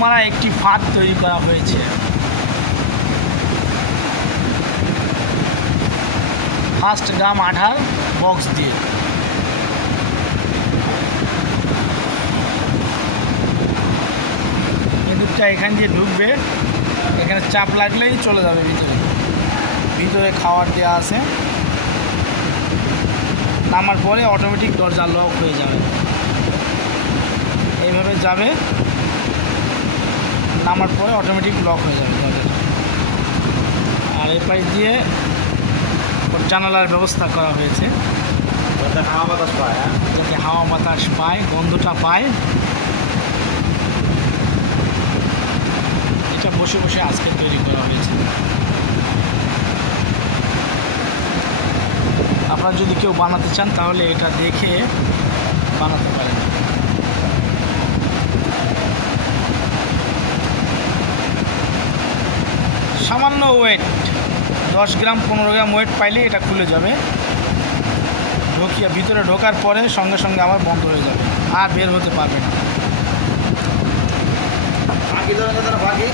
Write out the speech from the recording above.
মারা একটি ফাঁদ তৈরি করা হয়েছে। ফার্স্ট গাম আঠার বক্স দিয়ে। ইঁদুরটা এখান দিয়ে ঢুকবে, এখানে চাপ লাগলেই চলে যাবে ভিতরে। ভিতরে খাবার দেওয়া আছে, নামার পরে অটোমেটিক দরজা লক হয়ে যাবে। এইভাবে যাবে, নামার পরে অটোমেটিক লক হয়ে যাবে দরজাটা। আর এই পাশ দিয়ে ওর জানালার ব্যবস্থা করা হয়েছে যাতে হাওয়া বাতাস পায়, যাতে হাওয়া বাতাস পায়, গন্ধটা পায়। এটা বসে বসে আজকে তৈরি করা হয়েছে। আপনারা যদি কেউ বানাতে চান তাহলে এটা দেখে বানাতে পারেন। সামান্য ওয়েট, 10 গ্রাম 15 গ্রাম ওয়েট পাইলে এটা খুলে যাবে। ঢুকিয়ে ভিতরে ঢোকার পরে সঙ্গে সঙ্গে আবার বন্ধ হয়ে যাবে, আর বের হতে পারবে না। বাকি ধরেন বাকি